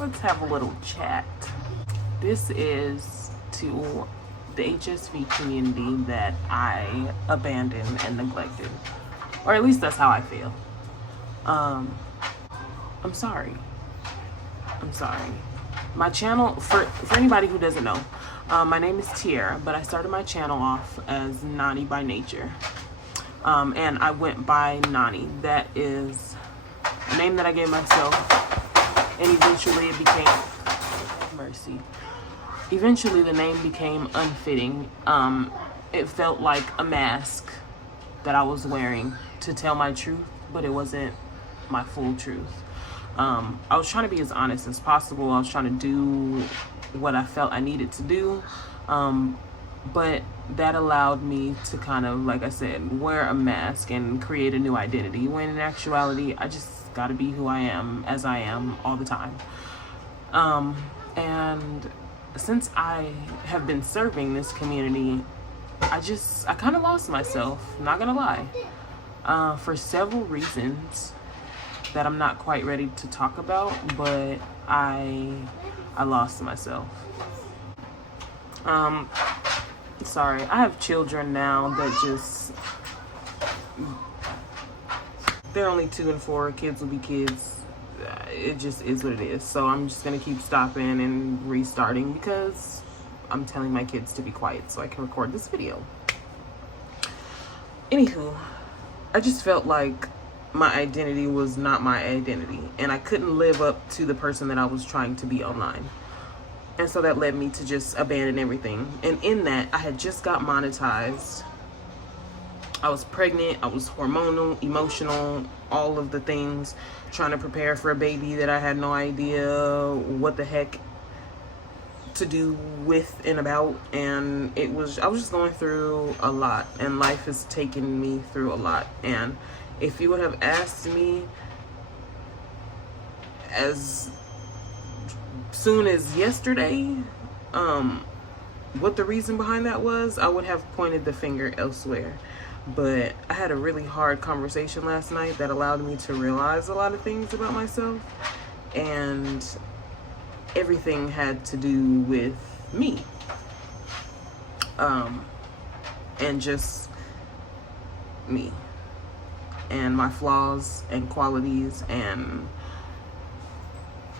Let's have a little chat. This is to the HSV community that I abandoned and neglected. Or at least that's how I feel. I'm sorry. I'm sorry. My channel, for anybody who doesn't know, my name is Tiara, but I started my channel off as Nani by nature. And I went by Nani. That is a name that I gave myself. And eventually it became, mercy. Eventually the name became unfitting. It felt like a mask that I was wearing to tell my truth, but it wasn't my full truth. I was trying to be as honest as possible. I was trying to do what I felt I needed to do. But that allowed me to kind of, like I said, wear a mask and create a new identity, when in actuality, I just got to be who I am, as I am all the time. And since I have been serving this community, I kind of lost myself, not gonna lie, for several reasons that I'm not quite ready to talk about, but I lost myself. Sorry, I have children now that just, they're only 2 and 4, kids will be kids. It just is what it is. So I'm just gonna keep stopping and restarting because I'm telling my kids to be quiet so I can record this video. Anywho, I just felt like my identity was not my identity, and I couldn't live up to the person that I was trying to be online. And so that led me to just abandon everything. And in that, I had just got monetized. I was pregnant, I was hormonal, emotional, all of the things, trying to prepare for a baby that I had no idea what the heck to do with and about. And I was just going through a lot, and life has taken me through a lot. And if you would have asked me as soon as yesterday what the reason behind that was, I would have pointed the finger elsewhere. But I had a really hard conversation last night that allowed me to realize a lot of things about myself, and everything had to do with me, and just me and my flaws and qualities, and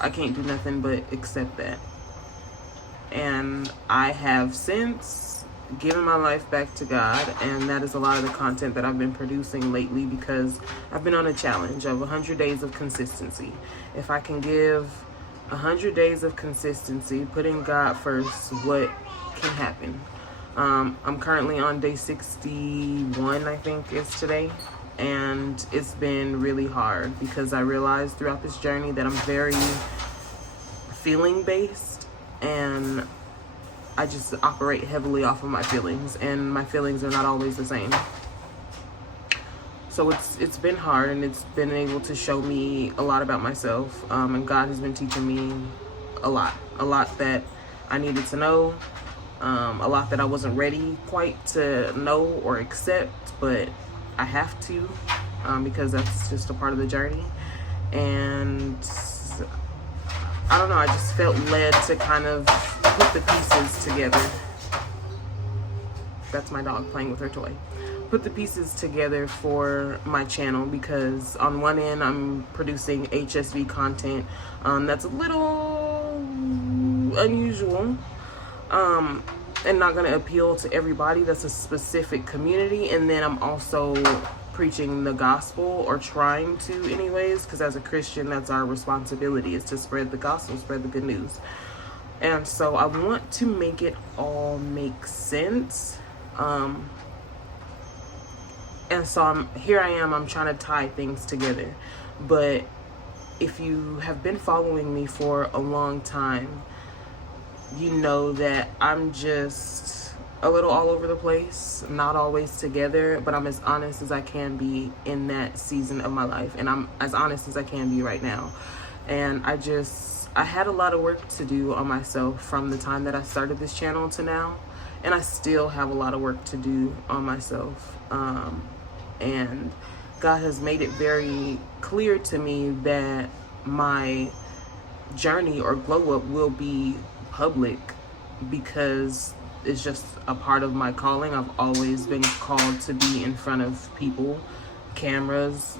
I can't do nothing but accept that. And I have since given my life back to God, and that is a lot of the content that I've been producing lately, because I've been on a challenge of 100 days of consistency. If I can give 100 days of consistency, putting God first, what can happen? I'm currently on day 61, I think is today. And it's been really hard because I realized throughout this journey that I'm very feeling based, and I just operate heavily off of my feelings, and my feelings are not always the same. So it's been hard, and it's been able to show me a lot about myself, and God has been teaching me a lot that I needed to know, a lot that I wasn't ready quite to know or accept, but I have to, because that's just a part of the journey. And I don't know, I just felt led to kind of put the pieces together. That's my dog playing with her toy. Put the pieces together for my channel, because on one end I'm producing HSV content that's a little unusual, and not going to appeal to everybody. That's a specific community. And then I'm also preaching the gospel, or trying to anyways, because as a Christian, that's our responsibility, is to spread the gospel, spread the good news. And so I want to make it all make sense. And so I'm trying to tie things together. But if you have been following me for a long time, you know that I'm just a little all over the place, not always together, but I'm as honest as I can be in that season of my life. And I'm as honest as I can be right now. And I had a lot of work to do on myself from the time that I started this channel to now. And I still have a lot of work to do on myself. And God has made it very clear to me that my journey or glow up will be public, because it's just a part of my calling. I've always been called to be in front of people, cameras,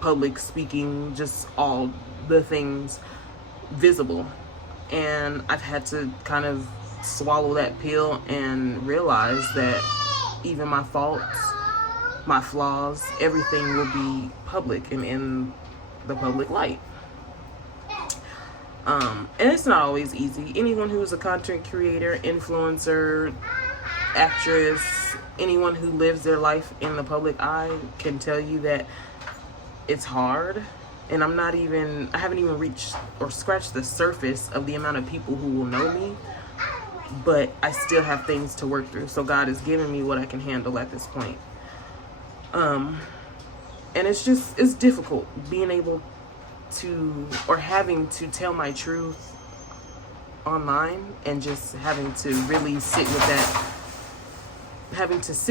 public speaking, just all the things visible. And I've had to kind of swallow that pill and realize that even my faults, my flaws, everything will be public and in the public light. And it's not always easy. Anyone who's a content creator, influencer, actress, anyone who lives their life in the public eye can tell you that it's hard. And I haven't even reached or scratched the surface of the amount of people who will know me, but I still have things to work through. So God has given me what I can handle at this point. And it's difficult being able to, or having to tell my truth online, and just having to really sit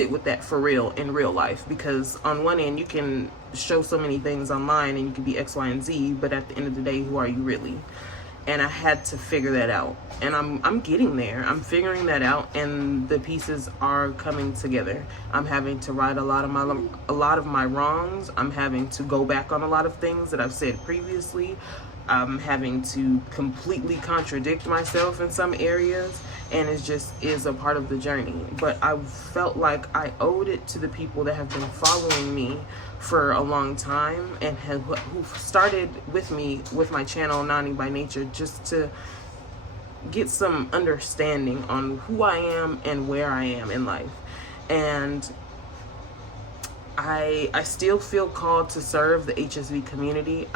with that for real in real life. Because on one end, you can show so many things online and you can be X, Y, and Z, but at the end of the day, who are you really? And I had to figure that out, and I'm getting there. I'm figuring that out, and the pieces are coming together. I'm having to right a lot of my wrongs. I'm having to go back on a lot of things that I've said previously. I'm having to completely contradict myself in some areas, and it just is a part of the journey. But I felt like I owed it to the people that have been following me for a long time, and who started with me with my channel Nani by Nature, just to get some understanding on who I am and where I am in life. And I still feel called to serve the HSV community.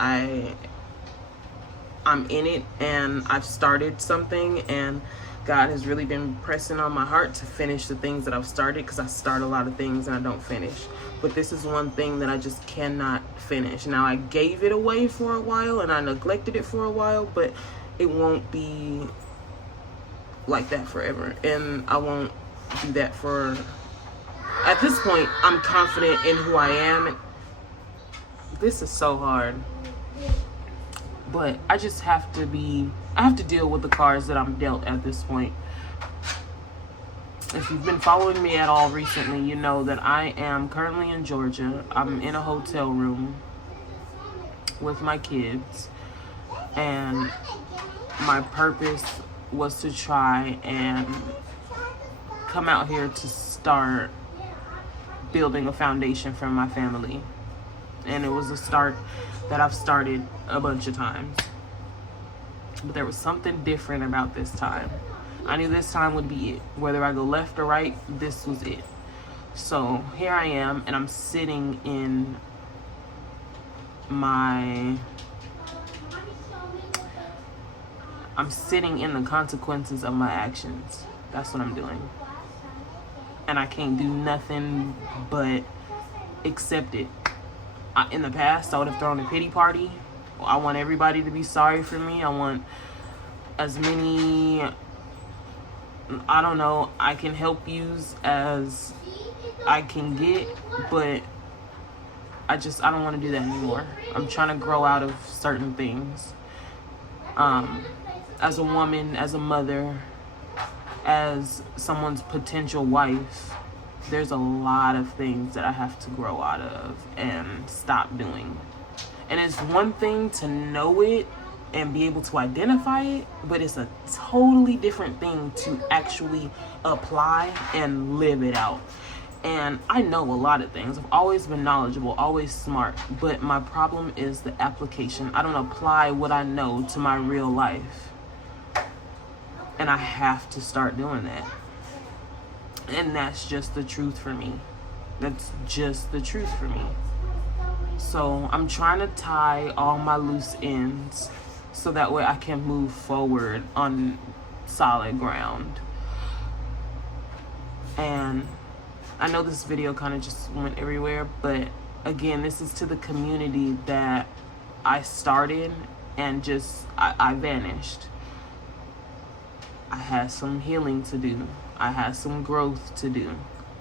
I'm in it, and I've started something, and God has really been pressing on my heart to finish the things that I've started, because I start a lot of things and I don't finish. But this is one thing that I just cannot finish. Now, I gave it away for a while and I neglected it for a while, but it won't be like that forever. And I won't do that for... At this point, I'm confident in who I am. This is so hard. But I just have to deal with the cards that I'm dealt at this point. If you've been following me at all recently, you know that I am currently in Georgia. I'm in a hotel room with my kids. And my purpose was to try and come out here to start building a foundation for my family. And it was a start that I've started a bunch of times. But there was something different about this time. I knew this time would be it. Whether I go left or right, this was it. So here I am, and I'm sitting in the consequences of my actions. That's what I'm doing. And I can't do nothing but accept it. In the past, I would have thrown a pity party. I want everybody to be sorry for me. I want as many, I don't know, I can help use as I can get, but I don't want to do that anymore. I'm trying to grow out of certain things. As a woman, as a mother, as someone's potential wife, there's a lot of things that I have to grow out of and stop doing. And it's one thing to know it and be able to identify it, but it's a totally different thing to actually apply and live it out. And I know a lot of things. I've always been knowledgeable, always smart, but my problem is the application. I don't apply what I know to my real life. And I have to start doing that. And that's just the truth for me. That's just the truth for me. So I'm trying to tie all my loose ends so that way I can move forward on solid ground. And I know this video kind of just went everywhere, but again, this is to the community that I started and just I vanished. I had some healing to do. I had some growth to do.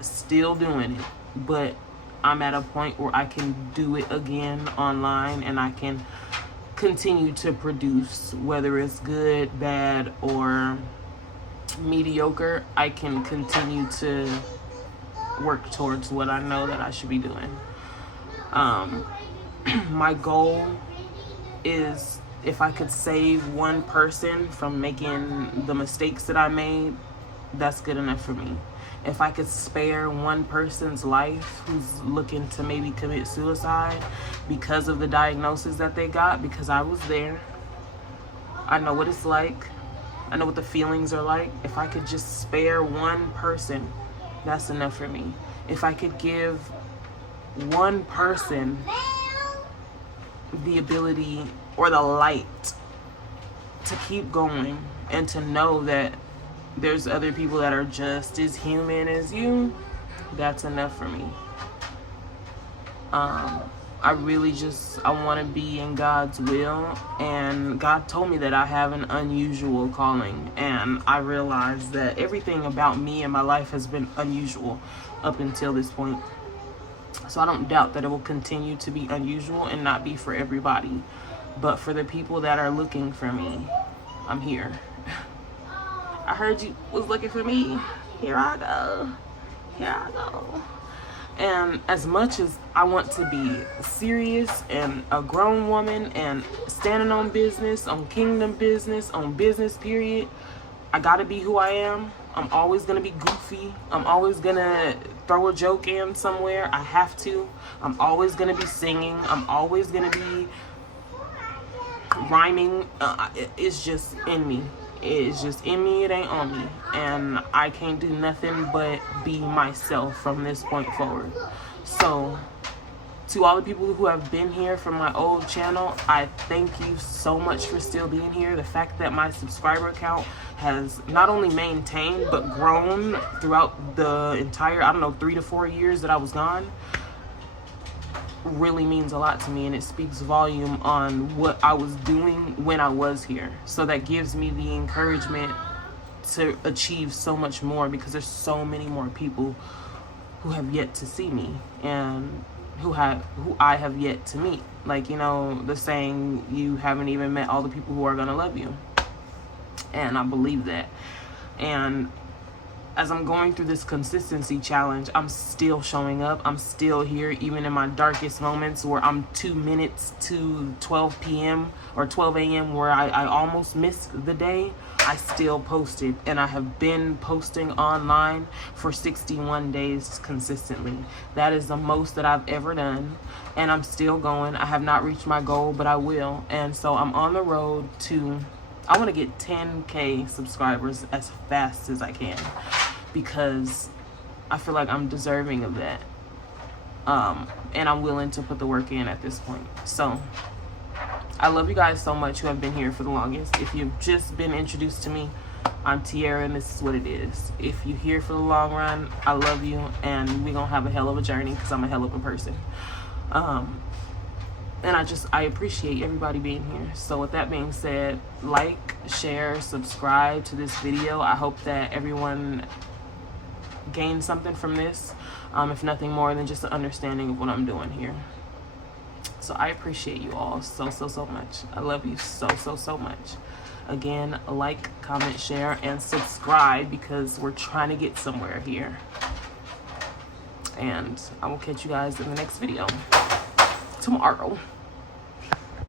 Still doing it, but I'm at a point where I can do it again online, and I can continue to produce, whether it's good, bad, or mediocre. I can continue to work towards what I know that I should be doing. My goal is, if I could save one person from making the mistakes that I made, that's good enough for me. If I could spare one person's life who's looking to maybe commit suicide because of the diagnosis that they got, because I was there, I know what it's like, I know what the feelings are like. If I could just spare one person, that's enough for me. If I could give one person the ability or the light to keep going and to know that there's other people that are just as human as you, that's enough for me. I really I want to be in God's will, and God told me that I have an unusual calling, and I realized that everything about me and my life has been unusual up until this point. So I don't doubt that it will continue to be unusual and not be for everybody. But for the people that are looking for me, I'm here. I heard you was looking for me. Here I go. Here I go. And as much as I want to be serious and a grown woman and standing on business, on kingdom business, on business period, I gotta be who I am. I'm always gonna be goofy. I'm always gonna throw a joke in somewhere. I have to. I'm always gonna be singing. I'm always gonna be rhyming. It's just in me. It's just in me. It ain't on me. And I can't do nothing but be myself from this point forward. So, to all the people who have been here from my old channel, I thank you so much for still being here. The fact that my subscriber count has not only maintained but grown throughout the entire, 3 to 4 years that I was gone, really means a lot to me, and it speaks volume on what I was doing when I was here. So that gives me the encouragement to achieve so much more, because there's so many more people who have yet to see me and who I have yet to meet. Like, the saying, you haven't even met all the people who are gonna love you. And I believe that. And as I'm going through this consistency challenge, I'm still showing up. I'm still here, even in my darkest moments where I'm 2 minutes to 12 p.m. or 12 a.m. where I almost missed the day. I still posted, and I have been posting online for 61 days consistently. That is the most that I've ever done, and I'm still going. I have not reached my goal, but I will. And so I'm on the road to, I want to get 10K subscribers as fast as I can, because I feel like I'm deserving of that. And I'm willing to put the work in at this point. So I love you guys so much who have been here for the longest. If you've just been introduced to me, I'm Tiara, and this is what it is. If you're here for the long run, I love you, and we're gonna have a hell of a journey, because I'm a hell of a person. And I appreciate everybody being here. So with that being said, like, share, subscribe to this video. I hope that everyone gained something from this, if nothing more than just an understanding of what I'm doing here. So I appreciate you all so much. I love you so much. Again, like, comment, share, and subscribe, because we're trying to get somewhere here. And I will catch you guys in the next video tomorrow.